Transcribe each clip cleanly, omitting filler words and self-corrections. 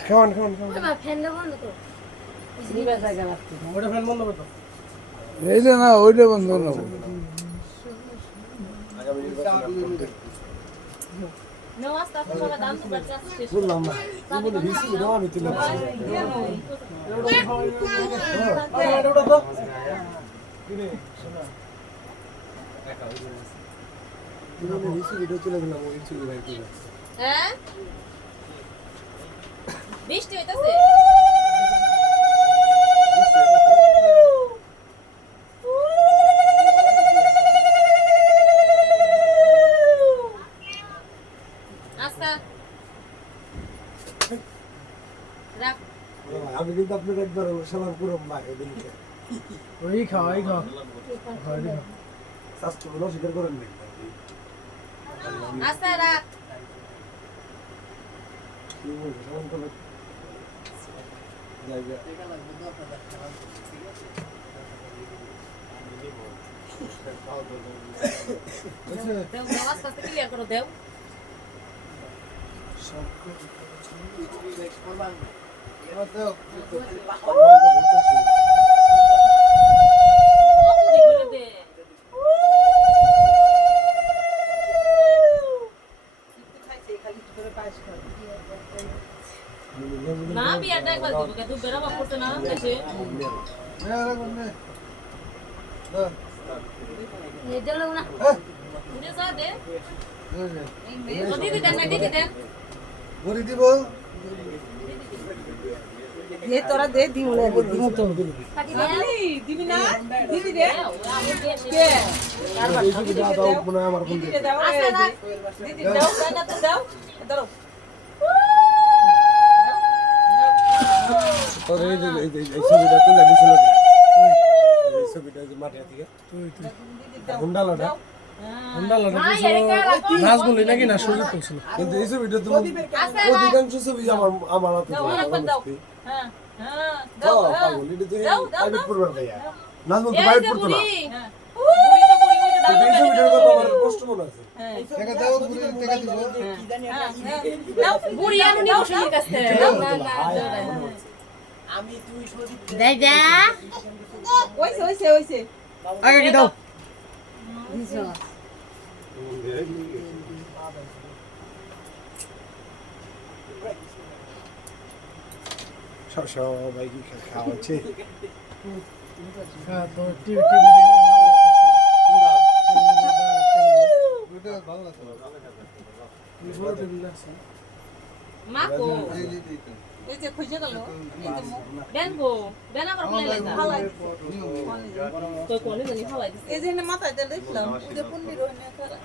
খাওয়ান এইটা না ওইটা বন্ধ না বললাম না আমি তুলে ভিডিও তুলে দিলাম ওই ছবি ভাই তুলে হ্যাঁ বৃষ্টি হইতাছে আচ্ছা রাখ আমি কিন্তু আপনার একবার সালাম করব না এদিকে ওই খাওয়াই খাও স্বাস্থ্য গুলো স্বীকার করেন না আচ্ছা রাখ সালাম করলে জায়গা দেও আওয়াজ করতে ক্লিয়ার করো দেও না বিয়াটা একবার দিব কে তুই বেরাবা করতে না দেশে এই দেলো না দে যা দে দিদি দেন ভরি দিব ये तोरा दे दी बोले दिमु तो দিবি না দিদি দে के এই ছবি দাও মনে আমার কোন दीदी दाओ दीदी दाओ ना तो दाओ इधर তোর এই ছবিটা তুলে দিছিল এই ছবিটা যে মাটিয়া থেকে গুন্ডালো না নাচ বলি নাকি না সুযোগ করছিল কিন্তু এই ছবিটা তো অধিকাংশ ছবি আমার আমার হাতে हां हां দাও পাগল এটা তো প্রাইভেট পড়বার ভাইয়া নাচ বলতে প্রাইভেট পড়তো না বুড়ি তো বুড়ি হইছে দাও এই ছবিটার কথা আমার কষ্ট মনে আছে टाका दाओ बुरी टाका দিব কি জানি দাও বুড়ি আনু নিও শুনি কাছে না আমি তুই শরীর দাদা ওইছে আগে কি দাও দিছো সবাই কি খাওয়াচ্ছে হ্যাঁ তো টিভি এটা ভালো লাগছে মাকো এই যে খুঁজে গেল এই যে দেনবো দেন আবার বলে লাগা হালাই তো কোনে জানি হালাই দিছে এই যে মাথায় তেল দেখলাম ওই যে পন্ডির ওখানে খালা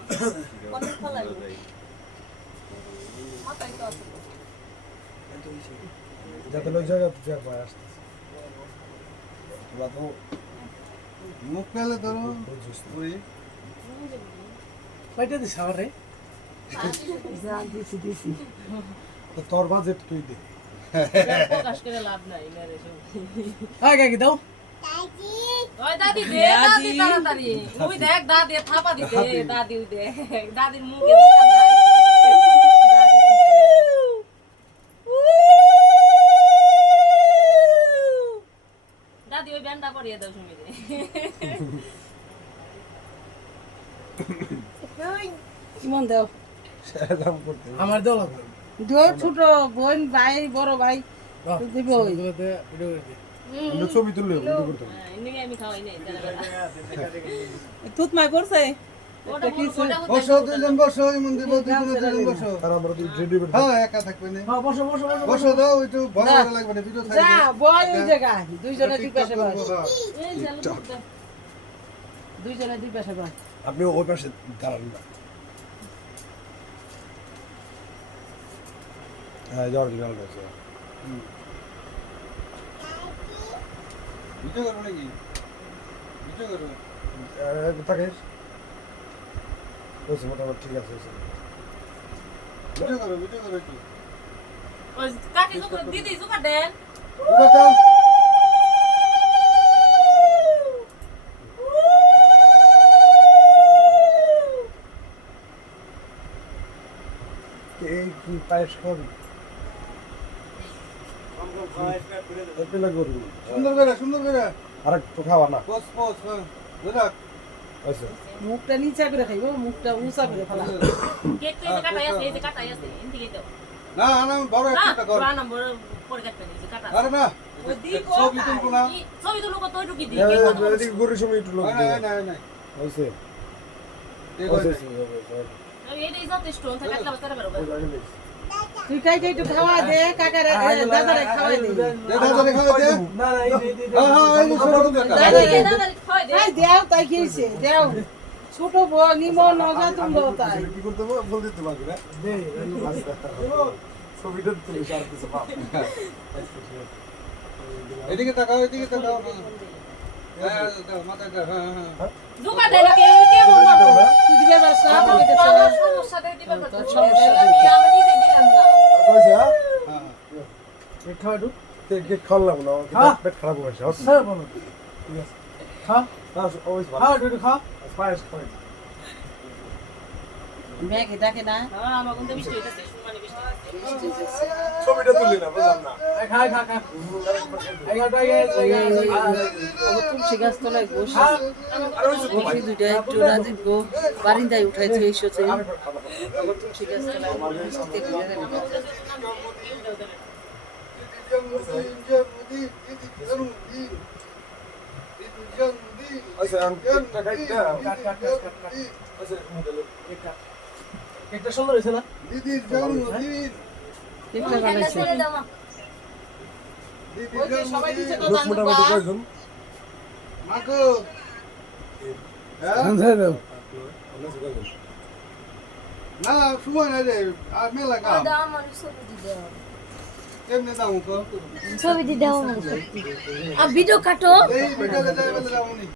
পন্ডির খালাই মাথায় তো আছে যাতে লোক জায়গা ফের পায় আসতে বাবু মুখ পেলে ধরো ওই কয়টা দিছ আরে যা দিছি তো তোর বাজেট তুই দে প্রকাশ করে লাভ নাই মেরে আগে কি দাও ওই দাদি দে দাদি তাড়াতাড়ি ওই দেখ দাদি থাপা দিতে দাদি ওই দেখ দাদির মুখে দাদি ওই ব্যান্ডটা পরিয়ে দাও সুমিরে ইমন দাও দাম করতে আমার দাও লাগবে দো ছোট বোন ভাই বড় ভাই দিব ভিডিওতে ভিডিও করে দে কিন্তু ছবি তুললে ভিডিও করতে এমনি আমি খাওয়াই নাই তুত মাই পড়ছে ওটা বসো দুজন বসো ইমন দিব দুজন বসো আর আমরা তো রেডি করতে হ্যাঁ একা থাকবে না হ্যাঁ বসো বসো দাও একটু ভালো লাগবে না ভিডিও যা থাকবে বয় ওই জায়গা দুইজনে দুই পাশে বস এই চালু দুইজনে দুই পাশে বস আপনি ওই পাশে দাঁড়ান না হ্যাঁ জর্জ গাল আছে ভিডিও করো নাকি ভিডিও করো তাকে ওই মোটামুটি ঠিক আছে ভিডিও করো একটু ওই কাকি জুকা দিদি জুকা দেন এই কি পায়েস খাবি একটু না করবি সুন্দর করে আর একটু খাওয়া না পোস পোস বুঝা আচ্ছা মুখটা নিচা করে খাইবো মুখটা উঁচা করে ফেলা কেক তো এই যে কাটাই আছে এই যে কাটাই আছে এদিকে দাও না না বড় না একটা কর পুরা নম্বর পরে কাটতে দিছি কাটা আরে না ওই দি ছবি তুলবো না ছবি তো লোক তো ওইটুকি দিই কেক কত বড়? এদিকে গরুর সময় একটু লোক না না না হয়েছে এই কই এইটাই যথেষ্ট ওখানে কাটলা বাস্তারে পারো তুই কাই একটু খাওয়া দে কাকারে দাদারে খাওয়াই দে দাদা খাওয়া দে না না হ্যাঁ এই ছোট দে দাদাকে দাদাকে খাওয়াই দে এই দেও তাই কি হইছে দেও ছোট বউ নিমন নজা তুলো তাই কি করতে হবে বল দিতে পারবি না ছবিটা তুলে আর কিছু পাব এদিকে তাকাও হ্যাঁ মাথা দে হ্যাঁ হ্যাঁ দুকা দেলা কে কে বলবো তুই দিবে বাস না কইতে আমার সমস্যা দেই দিবা কত সমস্যা আমি আমার নিজে দিলাম না হয়েছে হ্যাঁ হ্যাঁ কেক খাওয়া একটু কেক খাওয়ালাম না হ্যাঁ। পেট খারাপ হয়েছে স্যার বলো খা অলওয়েজ খা একটু খা স্পাইস খাই ব্যাগে ডাকে না হ্যাঁ আমার কোন বৃষ্টি হইতাছে মানে বৃষ্টি হইতাছে ছবিটা তুলি না বুঝলাম না খা খা খা এই গাটা তুলসী গাছ তলায় বসে খা আর হয়েছে তো ভাই দুইটা একটু রাজীব গো বারিন্দায় উঠাইছে এসেছে তুলসী গাছ তলায় বসে ঘুরে যাবে আচ্ছা আমি কেকটা খাইতে আচ্ছা কেকটা সুন্দর হয়েছে না দিদির জন্মদিন কেকটা বানাইছে দিদির সবাই দিচ্ছে তো লোক জানবা মোটামুটি কয়জন মাকো হ্যাঁ না সময় নাই রে আর মেলা কাম কেমনে দাম কো ছবি দিয়ে দাও আর ভিডিও কাটো এই বিকালে যাই বলে যাবনি